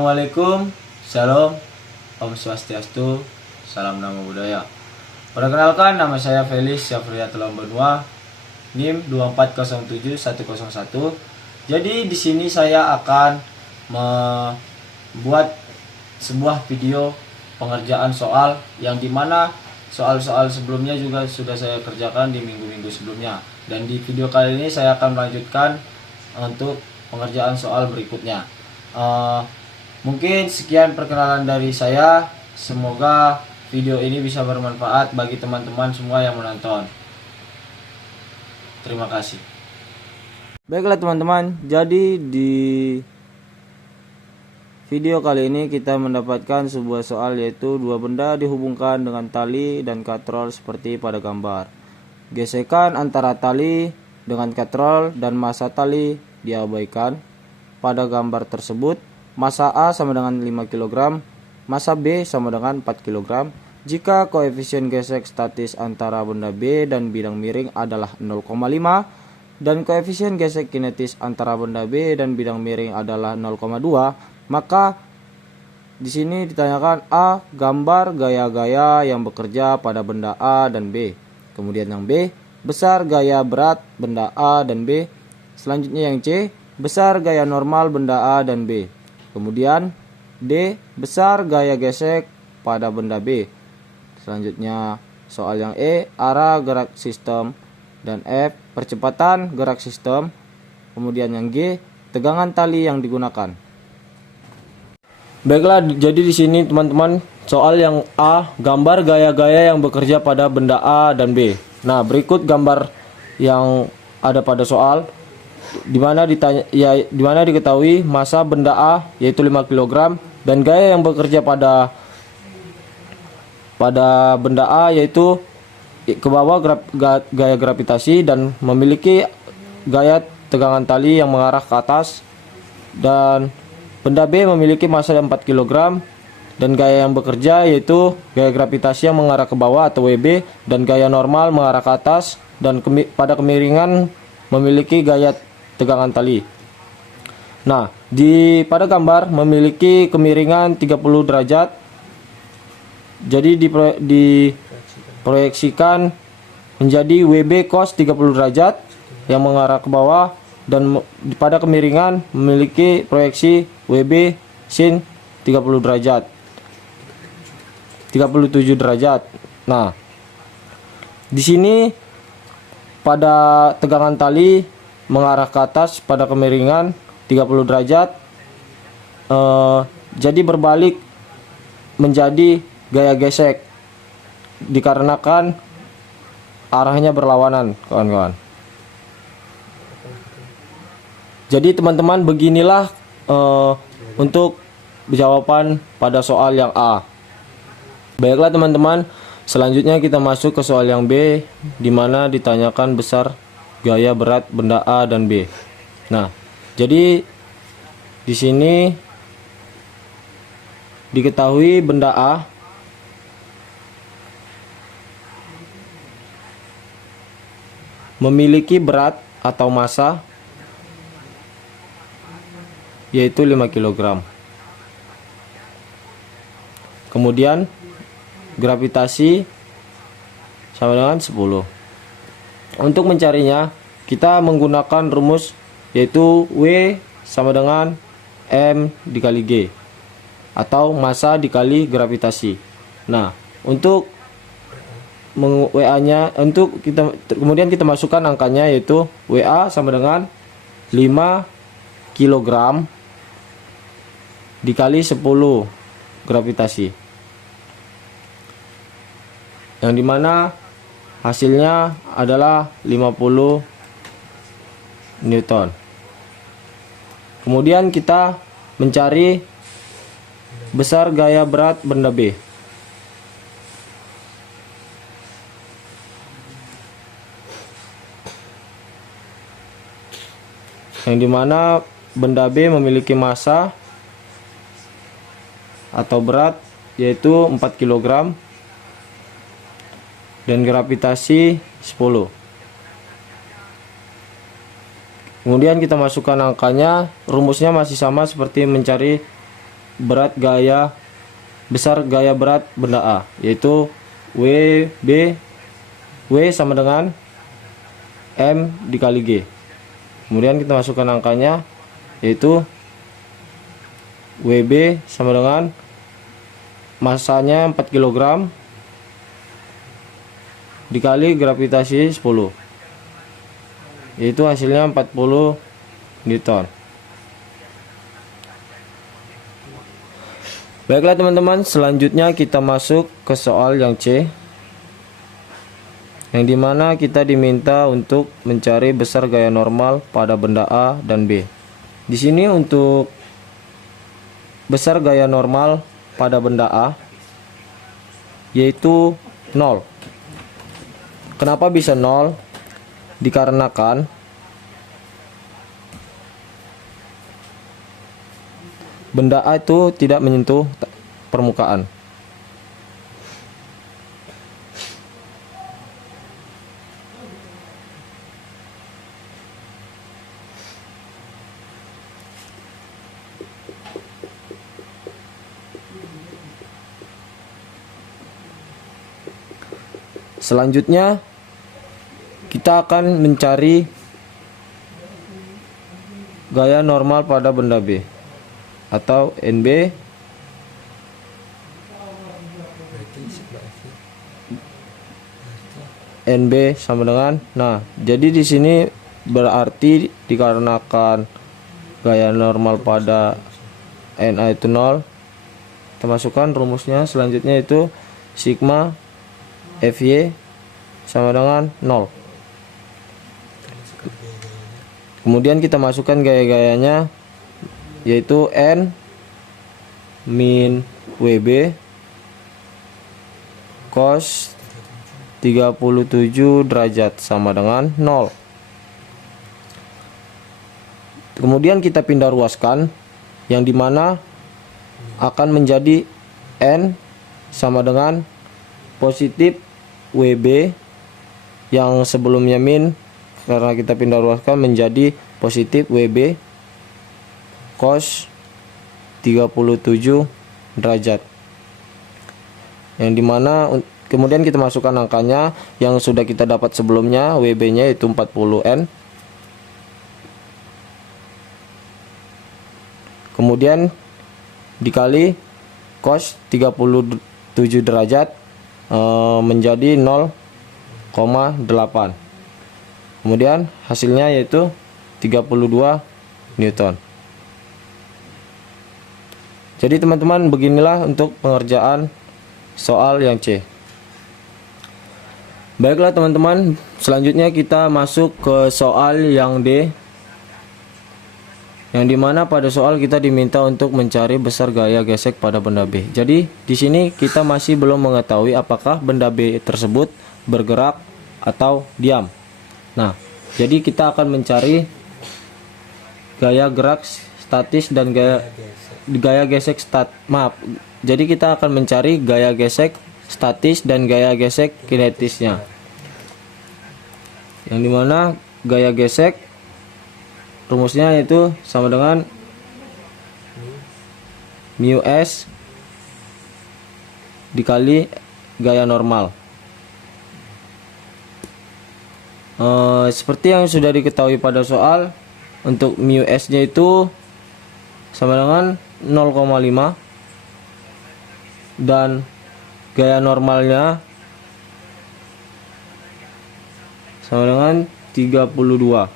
Assalamualaikum, Shalom, Om Swastiastu, Salam Namo Buddhaya. Perkenalkan, nama saya Felis Syafriatul Benua, NIM 2407101. Jadi di sini saya akan membuat sebuah video pengerjaan soal yang dimana soal-soal sebelumnya juga sudah saya kerjakan di minggu-minggu sebelumnya. Dan di video kali ini saya akan melanjutkan untuk pengerjaan soal berikutnya. Mungkin sekian perkenalan dari saya. Semoga video ini bisa bermanfaat bagi teman-teman semua yang menonton. Terima kasih. Baiklah teman-teman, jadi di video kali ini kita mendapatkan sebuah soal, yaitu dua benda dihubungkan dengan tali dan katrol seperti pada gambar. Gesekan antara tali dengan katrol dan massa tali diabaikan. Pada gambar tersebut, massa A sama dengan 5 kg, massa B sama dengan 4 kg. Jika koefisien gesek statis antara benda B dan bidang miring adalah 0,5 dan koefisien gesek kinetis antara benda B dan bidang miring adalah 0,2, maka di sini ditanyakan A, gambar gaya-gaya yang bekerja pada benda A dan B. Kemudian yang B, besar gaya berat benda A dan B. Selanjutnya yang C, besar gaya normal benda A dan B. Kemudian D, besar gaya gesek pada benda B. Selanjutnya soal yang E, arah gerak sistem, dan F, percepatan gerak sistem. Kemudian yang G, tegangan tali yang digunakan. Baiklah, jadi di sini teman-teman soal yang A, gambar gaya-gaya yang bekerja pada benda A dan B. Nah, berikut gambar yang ada pada soal, dimana diketahui massa benda A yaitu 5 kg dan gaya yang bekerja pada benda A yaitu ke bawah gaya gravitasi dan memiliki gaya tegangan tali yang mengarah ke atas, dan benda B memiliki massa 4 kg dan gaya yang bekerja yaitu gaya gravitasi yang mengarah ke bawah atau WB, dan gaya normal mengarah ke atas, dan pada kemiringan memiliki gaya tegangan tali. Nah, pada gambar memiliki kemiringan 30 derajat. Jadi diproyeksikan menjadi WB cos 30 derajat yang mengarah ke bawah, dan pada kemiringan memiliki proyeksi WB sin 30 derajat. 37 derajat. Nah, di sini pada tegangan tali mengarah ke atas pada kemiringan 30 derajat, jadi berbalik menjadi gaya gesek dikarenakan arahnya berlawanan, kawan-kawan. Jadi teman-teman, beginilah untuk jawaban pada soal yang A. Baiklah teman-teman, selanjutnya kita masuk ke soal yang B, di mana ditanyakan besar gaya berat benda A dan B. Nah, jadi di sini diketahui benda A memiliki berat atau massa yaitu 5 kg. Kemudian gravitasi sama dengan 10. Untuk mencarinya, kita menggunakan rumus yaitu W sama dengan M dikali G, atau massa dikali gravitasi. Nah, untuk WA-nya, kemudian kita masukkan angkanya, yaitu WA sama dengan 5 kg dikali 10 gravitasi, yang dimana hasilnya adalah 50 Newton. Kemudian kita mencari besar gaya berat benda B. Yang dimana benda B memiliki massa atau berat yaitu 4 kg dan gravitasi 10. Kemudian kita masukkan angkanya, rumusnya masih sama seperti mencari besar gaya berat benda A, yaitu W sama dengan M dikali G. Kemudian kita masukkan angkanya, yaitu WB sama dengan masanya 4 kg dikali gravitasi 10, yaitu hasilnya 40 Newton. Baiklah teman-teman, selanjutnya kita masuk ke soal yang C, yang dimana kita diminta untuk mencari besar gaya normal pada benda A dan B. Di sini untuk besar gaya normal pada benda A yaitu 0. Kenapa bisa 0? Dikarenakan benda A itu tidak menyentuh permukaan. Selanjutnya kita akan mencari gaya normal pada benda B atau NB sama dengan, jadi di sini berarti dikarenakan gaya normal pada NA itu 0, kita masukkan rumusnya selanjutnya, itu sigma FY sama dengan 0. Kemudian kita masukkan gaya-gayanya, yaitu N min WB cos 37 derajat sama dengan 0. Kemudian kita pindah ruaskan, yang dimana akan menjadi N sama dengan positif WB yang sebelumnya min, karena kita pindah ruaskan menjadi positif WB cos 37 derajat, yang dimana kemudian kita masukkan angkanya yang sudah kita dapat sebelumnya, WB nya itu 40N, kemudian dikali cos 37 derajat menjadi 0,8, kemudian hasilnya yaitu 32 Newton. Jadi teman-teman, beginilah untuk pengerjaan soal yang C. Baiklah teman-teman, selanjutnya kita masuk ke soal yang D, yang dimana pada soal kita diminta untuk mencari besar gaya gesek pada benda B. Jadi di sini kita masih belum mengetahui apakah benda B tersebut bergerak atau diam. Nah, jadi kita akan mencari gaya gerak statis dan gaya gesek jadi kita akan mencari gaya gesek statis dan gaya gesek kinetisnya, yang dimana gaya gesek rumusnya itu sama dengan mu s dikali gaya normal. Seperti yang sudah diketahui pada soal, untuk mu s nya itu sama dengan 0,5 dan gaya normalnya sama dengan 32.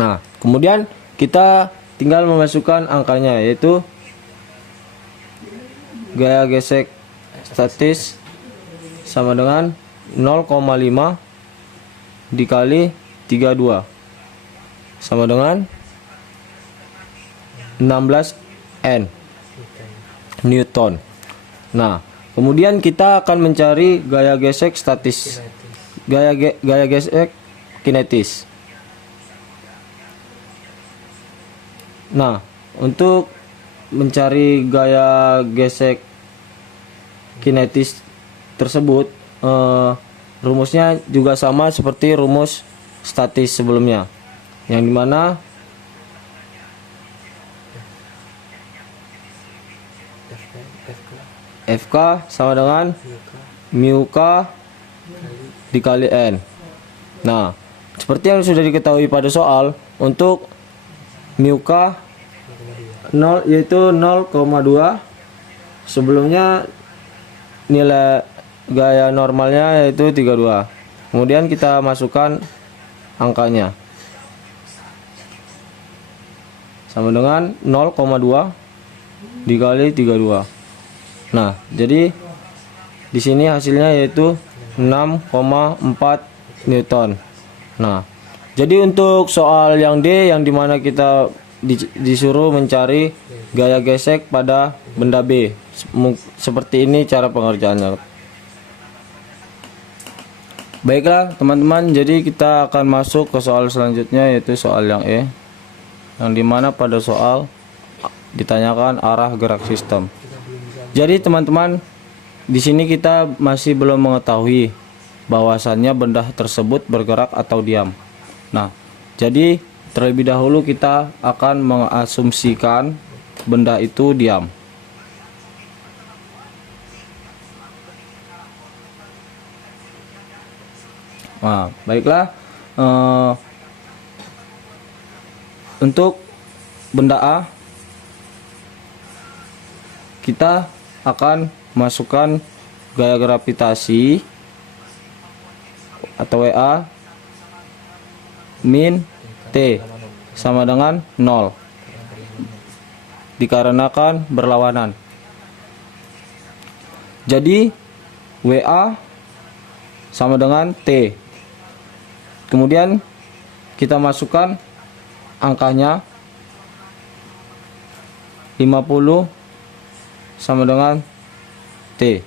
Nah, kemudian kita tinggal memasukkan angkanya, yaitu gaya gesek statis sama dengan 0,5 dikali 32 sama dengan 16 N Newton. Nah, kemudian kita akan mencari gaya gesek statis, gaya gesek kinetis. Nah, untuk mencari gaya gesek kinetis tersebut, rumusnya juga sama seperti rumus statis sebelumnya, yang dimana FK sama dengan mu K dikali N. Nah, seperti yang sudah diketahui pada soal, untuk mu K 0 yaitu 0,2. Sebelumnya nilai gaya normalnya yaitu 32. Kemudian kita masukkan angkanya. Sama dengan 0,2 dikali 32. Nah, jadi di sini hasilnya yaitu 6,4 Newton. Nah, jadi untuk soal yang D, yang dimana kita disuruh mencari gaya gesek pada benda B. Seperti ini cara pengerjaannya. Baiklah teman-teman, jadi kita akan masuk ke soal selanjutnya, yaitu soal yang E, yang dimana pada soal ditanyakan arah gerak sistem. Jadi teman-teman, di sini kita masih belum mengetahui bahwasannya benda tersebut bergerak atau diam. Nah, jadi terlebih dahulu kita akan mengasumsikan benda itu diam. Nah, baiklah. Untuk benda A, kita akan masukkan gaya gravitasi atau WA min T sama dengan 0, dikarenakan berlawanan. Jadi WA sama dengan T. Kemudian kita masukkan angkanya 50 sama dengan T.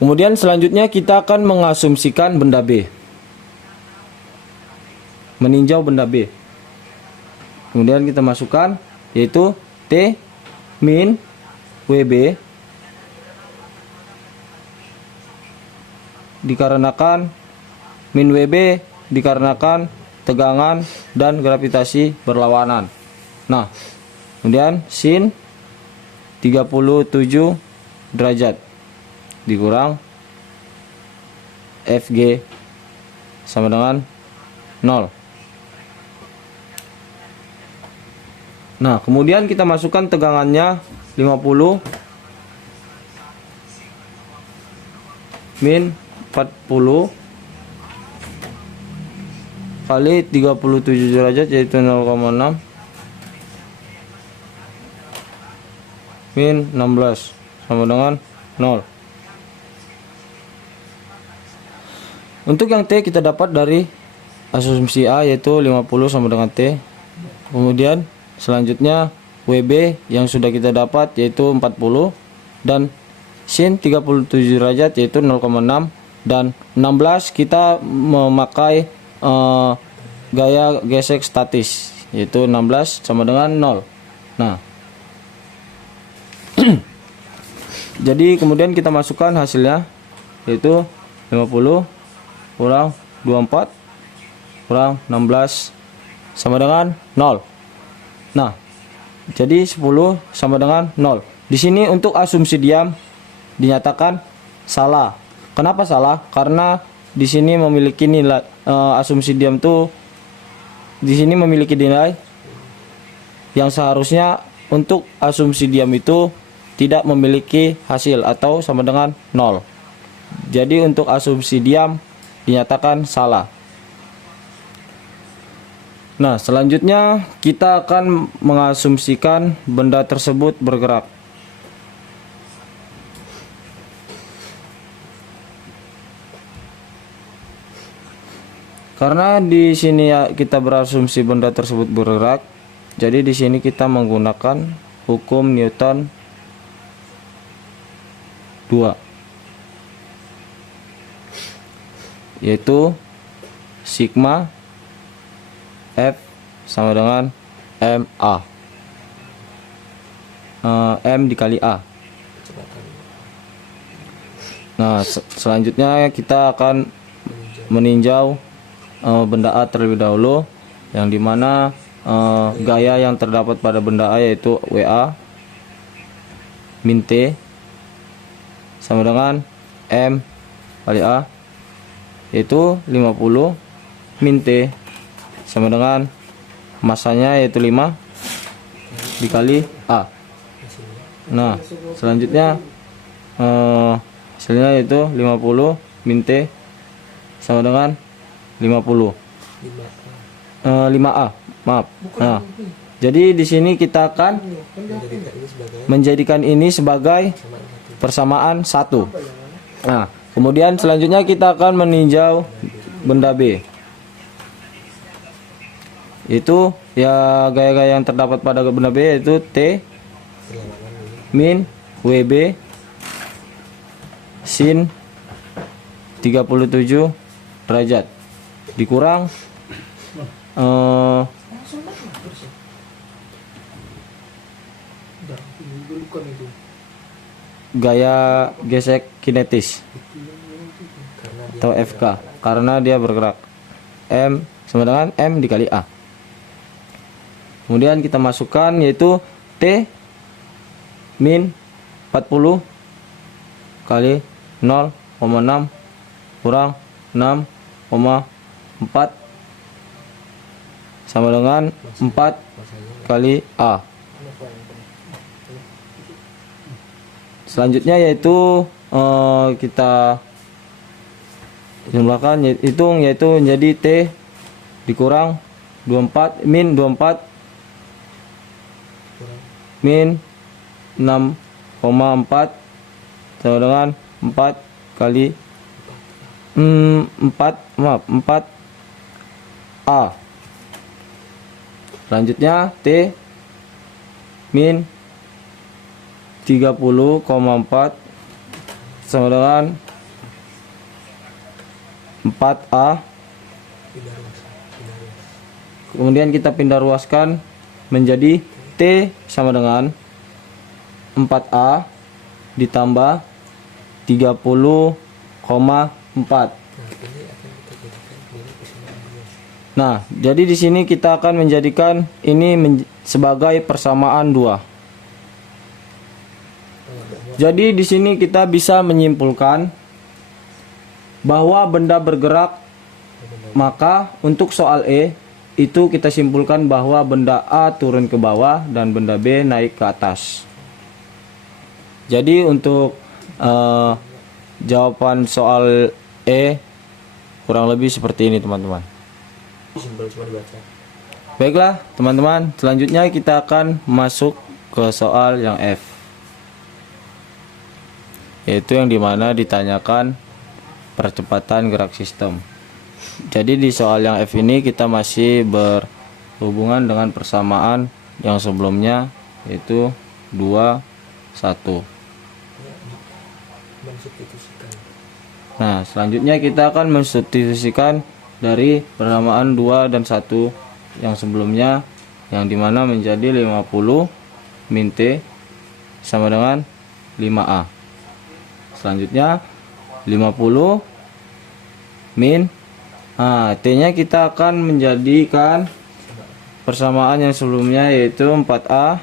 Kemudian selanjutnya kita akan mengasumsikan benda B, meninjau benda B. Kemudian kita masukkan yaitu T min WB dikarenakan tegangan dan gravitasi berlawanan. Nah, kemudian sin 37 derajat dikurang Fg sama dengan 0. Nah, kemudian kita masukkan tegangannya 50 min 40 kali 37 derajat yaitu 0,6 min 16 sama dengan 0. Untuk yang T kita dapat dari asumsi A yaitu 50 sama dengan T. Kemudian selanjutnya WB yang sudah kita dapat yaitu 40 dan sin 37 derajat yaitu 0,6 dan 16 kita memakai gaya gesek statis yaitu 16 sama dengan 0. Nah, jadi kemudian kita masukkan hasilnya yaitu 50 kurang 24 kurang 16 sama dengan 0. Nah, jadi 10 sama dengan 0. Di sini untuk asumsi diam dinyatakan salah. Kenapa salah? Karena di sini memiliki nilai asumsi diam tuh di sini memiliki nilai yang seharusnya untuk asumsi diam itu tidak memiliki hasil atau sama dengan 0. Jadi untuk asumsi diam dinyatakan salah. Nah, selanjutnya kita akan mengasumsikan benda tersebut bergerak. Karena di sini ya kita berasumsi benda tersebut bergerak, jadi di sini kita menggunakan hukum Newton 2, yaitu sigma F sama dengan MA, M dikali A. Nah, selanjutnya kita akan meninjau benda A terlebih dahulu, yang dimana gaya yang terdapat pada benda A yaitu WA min T sama dengan M kali A, yaitu 50 min T sama dengan masanya yaitu 5 dikali A. Nah, selanjutnya hasilnya yaitu 50 min T sama dengan 50 5A, maaf. Nah, jadi di sini kita akan menjadikan ini sebagai persamaan 1. Nah, kemudian selanjutnya kita akan meninjau benda B. Itu ya gaya-gaya yang terdapat pada benda B yaitu T min WB sin 37 derajat dikurang gaya gesek kinetis atau FK karena dia bergerak, M sama dengan M dikali A. Kemudian kita masukkan yaitu T min 40 kali 0,6 kurang 6,4 sama dengan 4 kali A. Selanjutnya yaitu kita jumlahkan, hitung, yaitu menjadi T dikurang 24 min 24 min 6,4 sama dengan 4 kali 4 A. Selanjutnya T min 30,4 sama dengan 4A. Kemudian kita pindah ruaskan menjadi T sama dengan 4A ditambah 30,4. Nah, jadi di sini kita akan menjadikan ini sebagai persamaan 2. Jadi di sini kita bisa menyimpulkan bahwa benda bergerak, maka untuk soal E itu kita simpulkan bahwa benda A turun ke bawah dan benda B naik ke atas. Jadi untuk jawaban soal E kurang lebih seperti ini, teman-teman. Baiklah teman-teman, selanjutnya kita akan masuk ke soal yang F, yaitu yang dimana ditanyakan percepatan gerak sistem. Jadi di soal yang F ini kita masih berhubungan dengan persamaan yang sebelumnya, yaitu 2, 1. Nah, selanjutnya kita akan mensubstitusikan dari persamaan 2 dan 1 yang sebelumnya, yang dimana menjadi 50 min T sama dengan 5A. Selanjutnya 50 min T nya kita akan menjadikan persamaan yang sebelumnya, yaitu 4A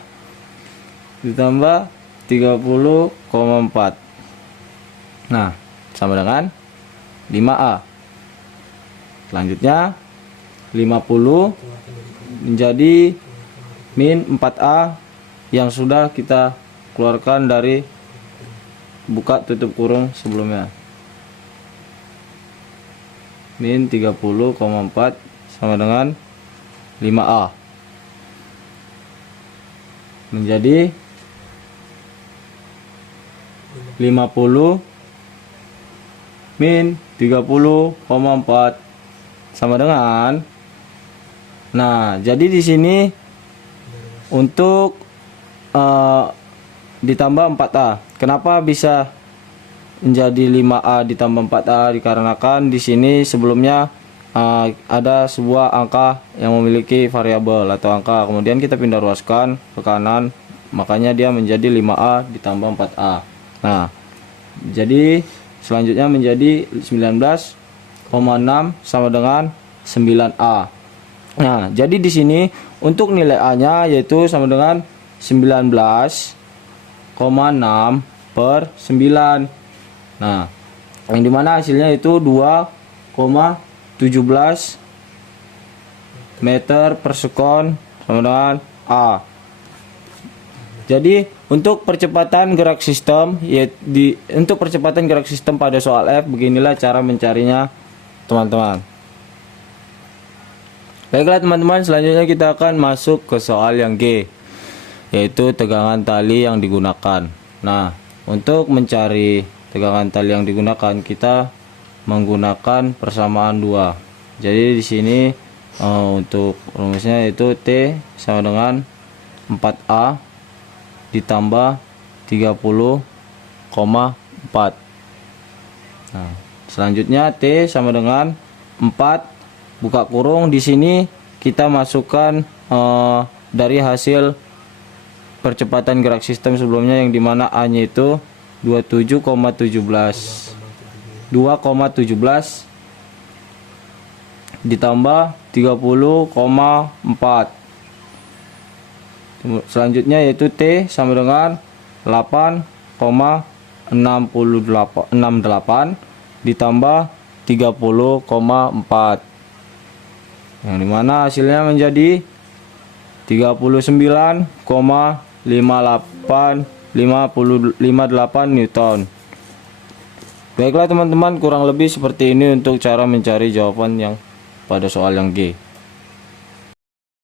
ditambah 30,4. Nah, sama dengan 5A. Selanjutnya 50 menjadi min 4A yang sudah kita keluarkan dari buka tutup kurung sebelumnya. Min 30,4 sama dengan 5A menjadi 50 min 30,4 sama dengan, nah jadi di sini untuk ditambah 4A. Kenapa bisa menjadi 5A ditambah 4A? Dikarenakan di sini sebelumnya ada sebuah angka yang memiliki variabel atau angka, kemudian kita pindah ruaskan ke kanan, makanya dia menjadi 5A ditambah 4A. Nah, jadi selanjutnya menjadi 19,6 sama dengan 9A. Nah, jadi di sini untuk nilai A-nya yaitu sama dengan 19,6 per 9. Nah, yang dimana hasilnya itu 2,17 meter per sekon sama dengan A. Jadi untuk percepatan gerak sistem untuk percepatan gerak sistem pada soal F, beginilah cara mencarinya teman-teman. Baiklah teman-teman, selanjutnya kita akan masuk ke soal yang G, yaitu tegangan tali yang digunakan. Nah, untuk mencari tegangan tali yang digunakan, kita menggunakan persamaan 2. Jadi di sini untuk rumusnya yaitu T sama dengan 4A ditambah 30,4. Nah, selanjutnya T sama dengan 4 buka kurung. Di sini kita masukkan dari hasil percepatan gerak sistem sebelumnya, yang dimana A-nya itu 2,17 ditambah 30,4. Selanjutnya yaitu T sama dengan 8,68 ditambah 30,4, yang dimana hasilnya menjadi 39,58 Newton. Baiklah teman-teman, kurang lebih seperti ini untuk cara mencari jawaban yang pada soal yang G.